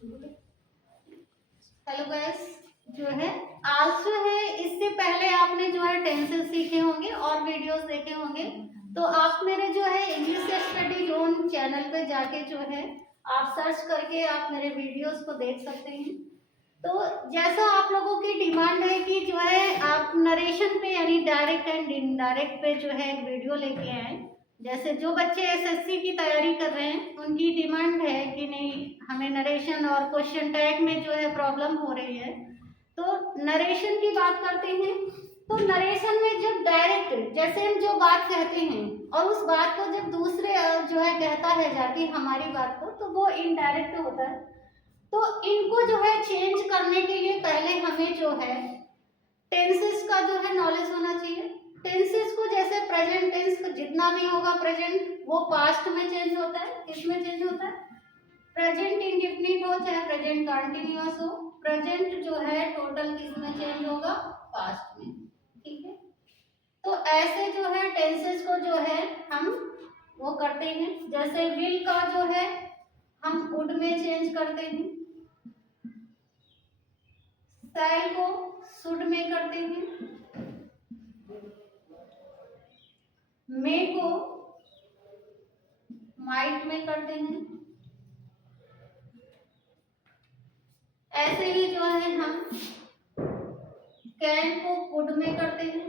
Hello guys, जो है आज जो है इससे पहले आपने जो है टेंसेस सीखे होंगे और वीडियोस देखे होंगे। तो आप मेरे जो है इंग्लिश स्टडी जोन चैनल पे जाके जो है आप सर्च करके आप मेरे वीडियोस को देख सकते हैं। तो जैसा आप लोगों की डिमांड है कि जो है आप नरेशन पे यानी डायरेक्ट एंड इनडायरेक्ट पे जो है एक वीडियो लेके आए। जैसे जो बच्चे एसएससी की तैयारी कर रहे हैं उनकी डिमांड है कि नहीं हमें नरेशन और क्वेश्चन टैग में जो है प्रॉब्लम हो रही है, तो नरेशन की बात करते हैं। तो नरेशन में जब डायरेक्ट जैसे हम जो बात कहते हैं और उस बात को जब दूसरे जो है कहता है जाके हमारी बात को, तो वो इनडायरेक्ट होता है। तो इनको जो है चेंज करने के लिए पहले हमें जो है टेंसेस का जो है नॉलेज होना चाहिए। टेंसेस को जैसे प्रेजेंट टेंस जितना भी होगा प्रेजेंट वो पास्ट में चेंज होता है। किसमें चेंज होता है? प्रेजेंट इंडेफिनिट हो चाहे प्रेजेंट कंटिन्यूअस हो, प्रेजेंट जो है टोटल किसमें चेंज होगा? पास्ट में। ठीक है, तो ऐसे जो है टेंसेस को जो है हम वो करते हैं। जैसे विल का जो है हम वुड में चेंज करते हैं, शैल को शुड में करते हैं, मे को माइट में करते हैं। ऐसे ही जो है हम कैन को कुड में करते हैं,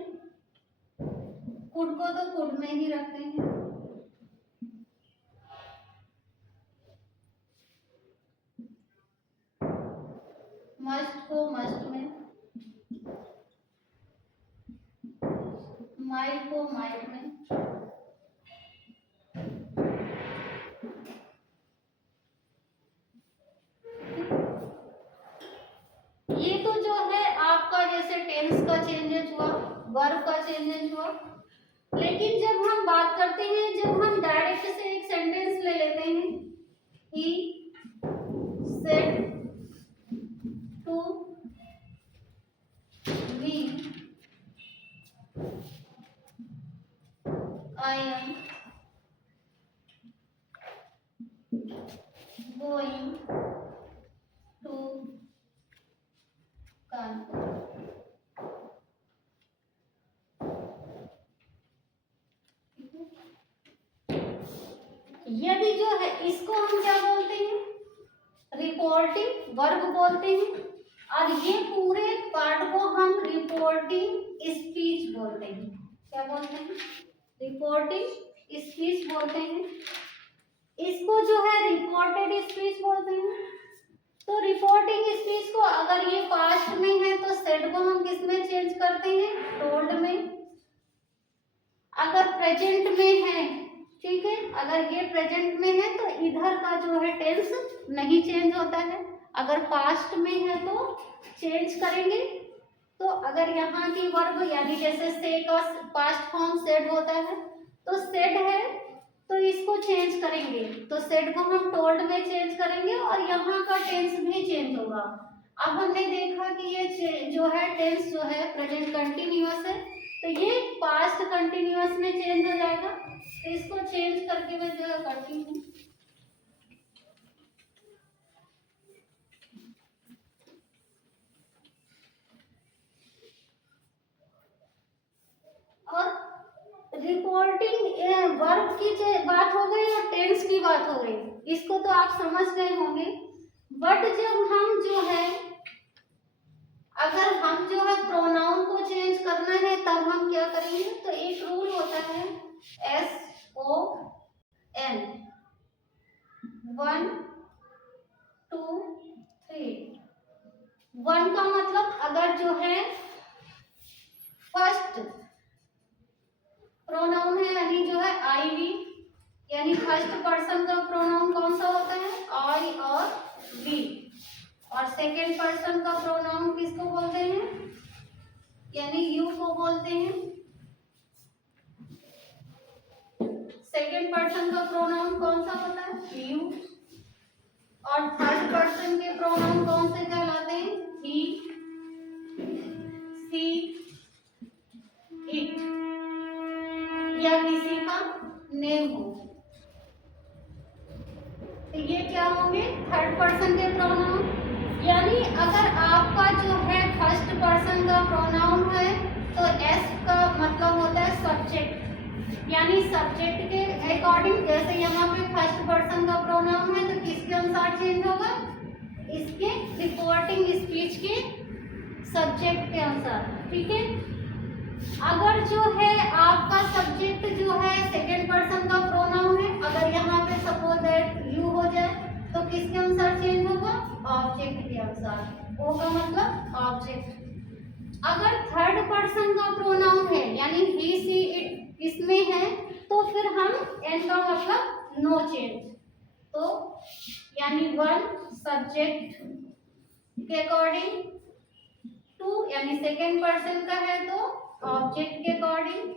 कुड को तो कुड में ही रखते हैं। मस्ट को मस्ट में, माइट को माइट में। ये तो जो है आपका जैसे टेंस का चेंजेस हुआ, वर्ब का चेंजेस हुआ। लेकिन जब हम बात करते हैं, जब हम डायरेक्ट से एक सेंटेंस ले लेते हैं, he said to me I am going to Kanpur. यदि जो है इसको हम क्या बोलते हैं? रिपोर्टिंग वर्ब बोलते हैं। और ये पूरे पार्ट को हम रिपोर्टिंग स्पीच बोलते हैं। क्या बोलते हैं? रिपोर्टिंग स्पीच बोलते हैं। इसको जो है रिपोर्टेड स्पीच बोलते हैं। तो रिपोर्टिंग स्पीच को अगर ये पास्ट में है तो सेड को हम किस में चेंज करते हैं? टोल्ड में। अगर प्रेजेंट में है, ठीक है, अगर ये प्रेजेंट में है तो इधर का जो है टेंस नहीं चेंज होता है। अगर पास्ट में है तो चेंज करेंगे। तो अगर यहाँ की वर्ब यानी जैसे से का पास्ट फॉर्म सेड होता है, तो सेड है तो इसको चेंज करेंगे, तो सेड को हम टोल्ड में चेंज करेंगे और यहाँ का टेंस भी चेंज होगा। अब हमने देखा कि ये जो है टेंस जो है प्रेजेंट कंटिन्यूअस है, तो ये पास्ट कंटिन्यूअस में चेंज हो जाएगा। तो इसको चेंज करके मैं जो है करती हूँ। और रिपोर्टिंग वर्ब की बात हो गई और टेंस की बात हो गई, इसको तो आप समझ गए होंगे। बट जब हम जो है अगर हम जो है प्रोनाउन को चेंज करना है तब हम क्या करेंगे? तो एक रूल होता है SON 1 2 3। 1 का मतलब अगर जो है फर्स्ट प्रोनाउन है यानी जो है आई वी, यानी फर्स्ट पर्सन का प्रोनाउन कौन सा होता है? आई और वी। और सेकेंड पर्सन का प्रोनाउन किसको बोलते हैं? यानी यू को बोलते हैं। सेकेंड पर्सन का प्रोनाउन कौन सा होता है? यू। और थर्ड पर्सन के प्रोनाउन कौन से कहलाते हैं? ही, सी, इट या किसी का नेम हो। तो ये क्या होंगे? थर्ड पर्सन के प्रोनाउन आपका जो है फर्स्ट पर्सन का प्रोनाउन है तो एस का मतलब होता है सब्जेक्ट, यानी सब्जेक्ट के अकॉर्डिंग, जैसे यहाँ पे फर्स्ट पर्सन का प्रोनाउन है तो किसके अनुसार चेंज होगा, इसके रिपोर्टिंग स्पीच के सब्जेक्ट के अनुसार, ठीक है। अगर जो है आपका सब्जेक्ट जो है सेकंड पर्सन का प्रोनाउन है, अगर यहाँ पे सपोज दैट यू हो जाए तो किसके अनुसार चेंज होगा, ऑब्जेक्ट के अनुसार, ओ का मतलब ऑब्जेक्ट। अगर थर्ड पर्सन का प्रोनाउन है यानी ही सी इट इसमें है तो फिर हम एन का मतलब नो चेंज, तो यानी वन सब्जेक्ट के अकॉर्डिंग, टू यानी सेकेंड पर्सन का है तो ऑब्जेक्ट के अकॉर्डिंग,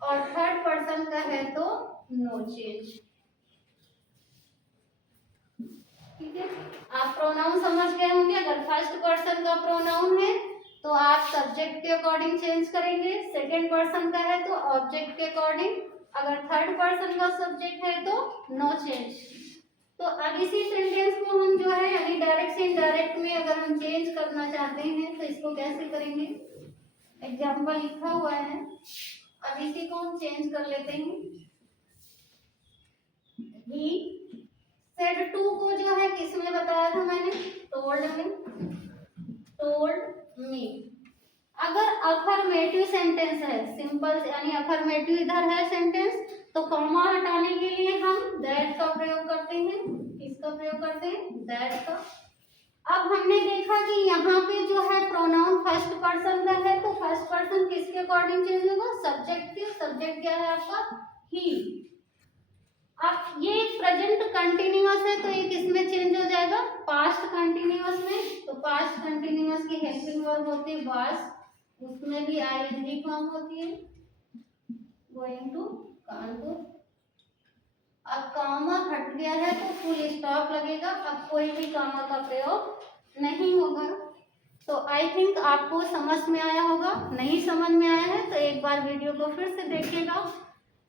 और थर्ड पर्सन का है तो नो चेंज, ठीक है। आप प्रोनाउन समझ गए होंगे। अगर फर्स्ट पर्सन का प्रोनाउन है तो आप सब्जेक्ट के अकॉर्डिंग चेंज करेंगे, सेकेंड पर्सन का है तो ऑब्जेक्ट के अकॉर्डिंग, अगर थर्ड पर्सन का सब्जेक्ट है तो नो चेंज। तो अब इसी सेंटेंस को हम जो है यानी डायरेक्ट से इनडायरेक्ट में अगर हम चेंज करना चाहते हैं तो इसको कैसे करेंगे, एग्जाम्पल लिखा हुआ है, अब इसी को हम चेंज कर लेते हैं। ही सेड टू को जो है किसमें बताया था मैंने, टोल्ड में, टोल्ड मी। अगर अफर्मेटिव सेंटेंस है, सिंपल यानी अफर्मेटिव इधर है सेंटेंस, तो कॉमा हटाने के लिए हम दैट का प्रयोग करते हैं, किसका प्रयोग करते हैं, दैट का। अब हमने देखा कि यहाँ पे जो है प्रोनाउन फर्स्ट पर्सन का है तो फर्स्ट पर्सन किसके अकॉर्डिंग चेंज होगा, सब्जेक्ट के, सब्जेक्ट क्या है आपका, ही। अब ये प्रेजेंट कंटिन्यूअस है तो ये किसमें चेंज हो जाएगा, पास्ट कंटिन्यूअस में। तो पास्ट कंटिन्यूअस की हेल्पिंग वर्ब होती है वाज, उसमें भी आईएनजी फॉर्म होती है, गोइंग टू, कान टू। अब कामा हट गया है तो फुल स्टॉप लगेगा, अब कोई भी कामा का प्रयोग नहीं होगा। तो आई थिंक आपको समझ में आया होगा। नहीं समझ में आया है तो एक बार वीडियो को फिर से देखिएगा,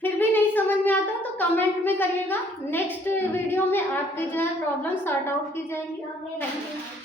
फिर भी नहीं समझ में आता तो कमेंट में करिएगा, नेक्स्ट वीडियो में आपके जो है प्रॉब्लम सॉर्ट आउट की जाएंगी। Thank you.